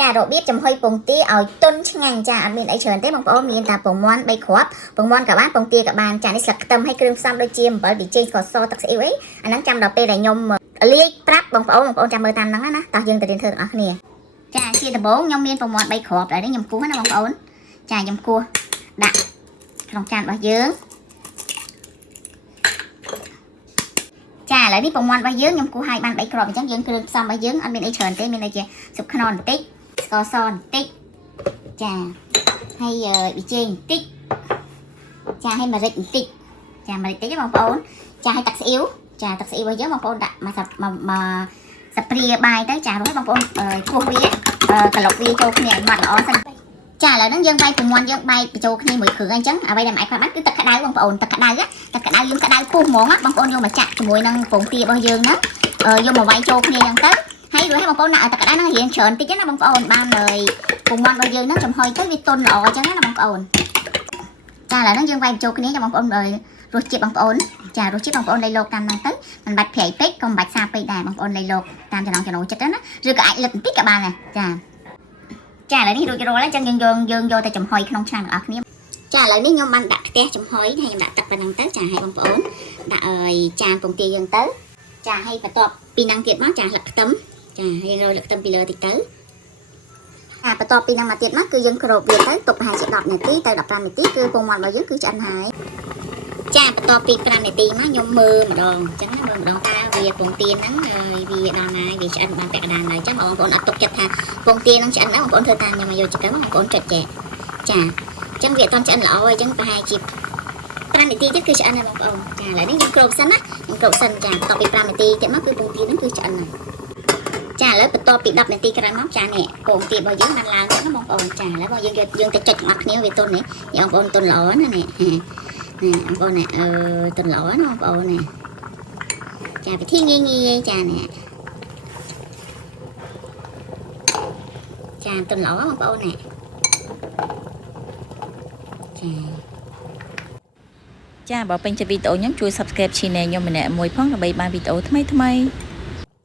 ចារបៀបចំហុយពងទាឲ្យទន់ឆ្ងាញ់ចាអត់មានអីច្រើនទេបងប្អូនមានតែពងមាន់3គ្រាប់ពងមាន់ក៏បានពងទាក៏បានចានេះស្លឹកខ្ទឹមហើយគ្រឿងផ្សំដូចជាអំបិលប៊ីចេងស្ករសទឹកស៊ីអ៊ីវអីអាហ្នឹងចាំដល់ពេលដែលខ្ញុំលាយប្រាប់បងប្អូនចាំមើលតាមហ្នឹងណាតោះយើងទៅរៀនធ្វើទាំងអស់គ្នាចាជាដំបូងខ្ញុំមានពងមាន់3គ្រាប់ហើយនេះខ្ញុំគោះណាបងប្អូនចាខ្ញុំគោះដាក់ក្នុងចានរបស់យើងចាឥឡូវនេះពងមាន់របស់យើងខ្ញុំគោះឲ្យបាន3គ្រាប់អញ្ចឹងយើងគ្រឿងផ្សំរបស់យើងអត់មានអីច្រើនទេមានតែជាស៊ុបខ្នុរបន្តិចស្ករសបន្តិចចាហើយប៊ីចេងបន្តិចចាហើយម្រេចបន្តិចចាម្រេចតិចទេបងប្អូនចាហើយទឹកស្អ៊ីវចាទឹកស្អ៊ីវរបស់យើងបងប្អូនដាក់មកសាព្រាបាយទៅចារួចបងប្អូនគោះវាក្លុកវាចូលគ្នាឲ្យម៉ត់ល្អសិនចាឥឡូវហ្នឹងយើងបាយពងមាន់យើងបែកបញ្ចូលគ្នាមួយគ្រឿងអញ្ចឹងអ្វីដែលមិនអាចខ្វះបានគឺទឹកក្តៅបងប្អូនទឹកក្តៅយើងក្តៅពុះហ្មងបងប្អូនយកមកចាក់ជាមួយនឹងពងទារបស់យើងហ្នឹងយកមកវាយចូលគ្នាអញ្ចឹងទៅហើយរួចឲ្យបងប្អូនដាក់ទឹកក្តៅហ្នឹងរៀងច្រើនតិចណាបងប្អូនបានហើយពងមាន់របស់យើងហ្នឹងចំហុយទៅវាទន់ល្អអញ្ចឹងណាបងប្អូនចាឥឡូវហ្នឹងយើងវាយបញ្ចូលគ្នាចាបងប្អូនរសជាតិបងប្អូនចារសជាតិបងប្អូនលៃលោកតាមហ្នឹងទៅមិនបាច់ប្រៃពេកក៏មិនបាច់សាពេកដែរបងប្អូនលៃលោកតាមចំណង់ចំណូលចិត្តណាឬក៏អាចលឹកបន្តិចក៏បានដែរចាឥឡូវនេះរួចរាល់ហើយអញ្ចឹងយើងយកទៅចំហុយក្នុងឆ្នាំរបស់គ្នាចាឥឡូវនេះខ្ញុំបានដាក់ខ្ទះចំហុយហើយខ្ញុំដាក់ទឹកប៉ុណ្ណឹងទៅចាឲ្យបងប្អូនដាក់ឲ្យចានពងទាយើងទៅចាឲ្យបន្ទាប់ពីហ្នឹងទៀតមកចាស្លឹកខ្ទឹមចាយើងរោយស្លឹកខ្ទឹមពីលើតិចទៅចាបន្ទាប់ពីហ្នឹងមកទៀតមកគឺយើងគ្របវាទៅទុកប្រហែលជា10នាទីទៅ15នាទីគឺពងមាន់របស់យើងគឺឆ្អិនហើយចាបន្ទាប់ពី5នាទីមកខ្ញុំមើលម្ដងអញ្ចឹងណាមើលម្ដងតើវាពងទាហ្នឹងវាដល់ណាវាឆ្អិនបានពាក់កណ្ដាលហើយអញ្ចឹងបងប្អូនអត់ទុកចិត្តថាពងទាហ្នឹងឆ្អិនណាបងប្អូនធ្វើតាមខ្ញុំមកយកចិត្តទៅបងប្អូនចុចចែកចាអញ្ចឹងវាអត់ទាន់ឆ្អិនល្អអញ្ចឹងប្រហែលជា5នាទីទៀតគឺឆ្អិនហើយបងប្អូនចាឥឡូវនេះខ្ញុំគ្របសិនណាខ្ញុំគ្របសិនចាបន្ទាប់ពី5នាទីទៀតមកគឺពងទាហ្នឹងគឺឆ្អិនហើយចាឥឡូវបន្ទាប់ពី10នាទីក្រោយមកចានេះពងទារបស់យើងបានឡើងចឹងណាបងប្អូនចាឥឡូវបងយើងទៅចុចទាំងអស់គ្នាវាទន់នេះបងប្អូនទន់ល្អណានេះបងប្អូននេះទន់ល្អណាបងប្អូននេះចាពិធីងាយចានេះចាទន់ល្អបងប្អូននេះចាបើពេញចិត្តវីដេអូខ្ញុំជួយ Subscribe Channel ខ្ញុំម្នាក់មួយផងដើម្បីបានវីដេអូថ្មីៗ